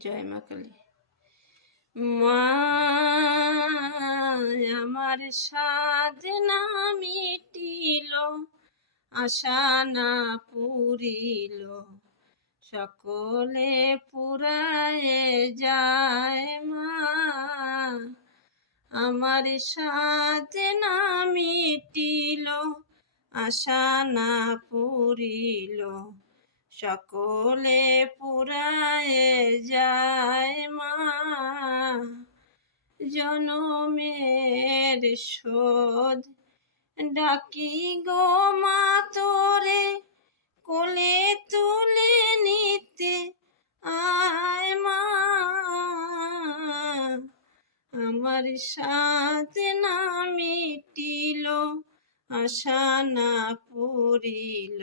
জয় মা কালী। মা আমার সাধনা মিটিল, আশা না পুরিল। সকলে পুরায়ে যায় মা। আমার সাধনা মিটিল, আশা না পুরিল। সকলে পুরায়ে যায় মা। জনমের শোধ ডাকি গো মা তোরে, কোলে তুলে নিতে আয় মা। আমার সাথে না মিটিল, আশা না পুরিল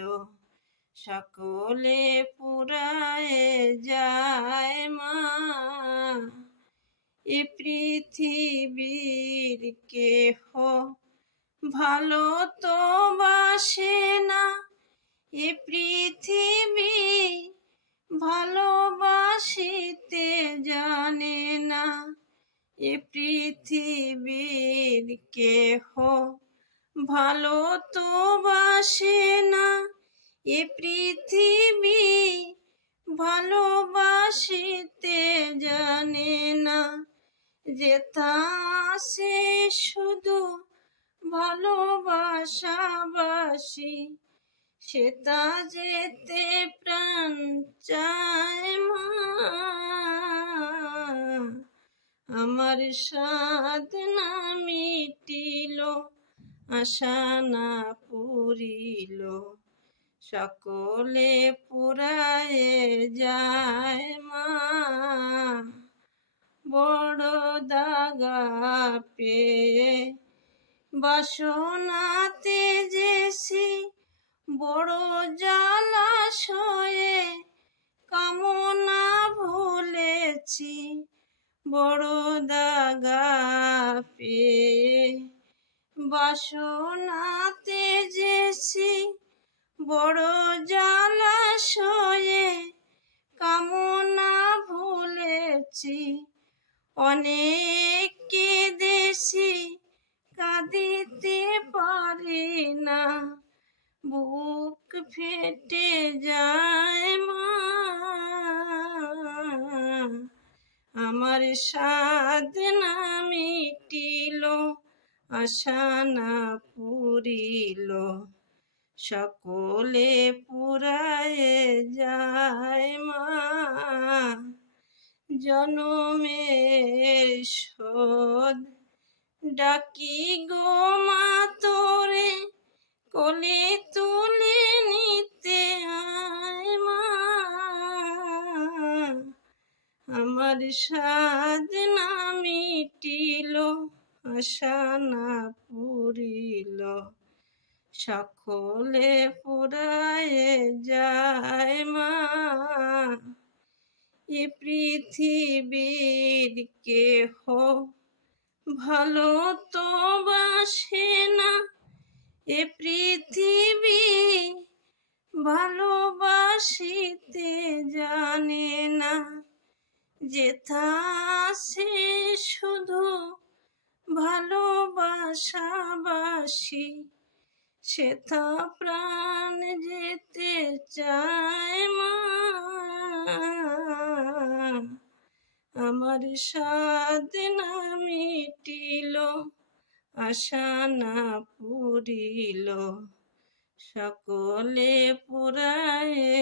সকলে পুরায়ে যায় মা। এ পৃথিবীর কেহ ভালো তো বাসে না। এ পৃথিবী ভালোবাসিতে জানে না। এ পৃথিবীর কেহ ভালো তো বাসে না। এ পৃথিবী ভালোবাসিতে জানে না যেথা সে শুধু ভালোবাসাবাসি। সেটা যেতে প্রাণ চায় মা। আমার সাধনা মিটিল, আশা না পুরিল। সকলে পুরায়ে যায় মা। বড় দাগা পেয়ে বাসনাতে যেছি বড় জলাশয়ে কামনা ভুলেছি। বড় দাগা পেয়ে বাসনাতে অনেক কেঁদেছি কাঁদিতে পারি না। বুক ফেটে যায় মা। আমার সাধনা মিটিল, আশা না পুরিল। সকলে পুরায়ে যায় মা। জনমের শোধ ডাকি গো মা তোরে, কোলে তুলে নিতে আয় মা। আমার সাধনা মিটিল, আশা না পুরিল। সকলে পুরায়ে যায় মা। এ পৃথিবীর কেহ ভালো তো বাসে না? এ পৃথিবী ভালোবাসিতে জানে না যেথা সে শুধু ভালোবাসাবাসি। সেথা প্রাণ আমার সাধনা মিটিল আশা না পুরিল। সকলে পুরায়ে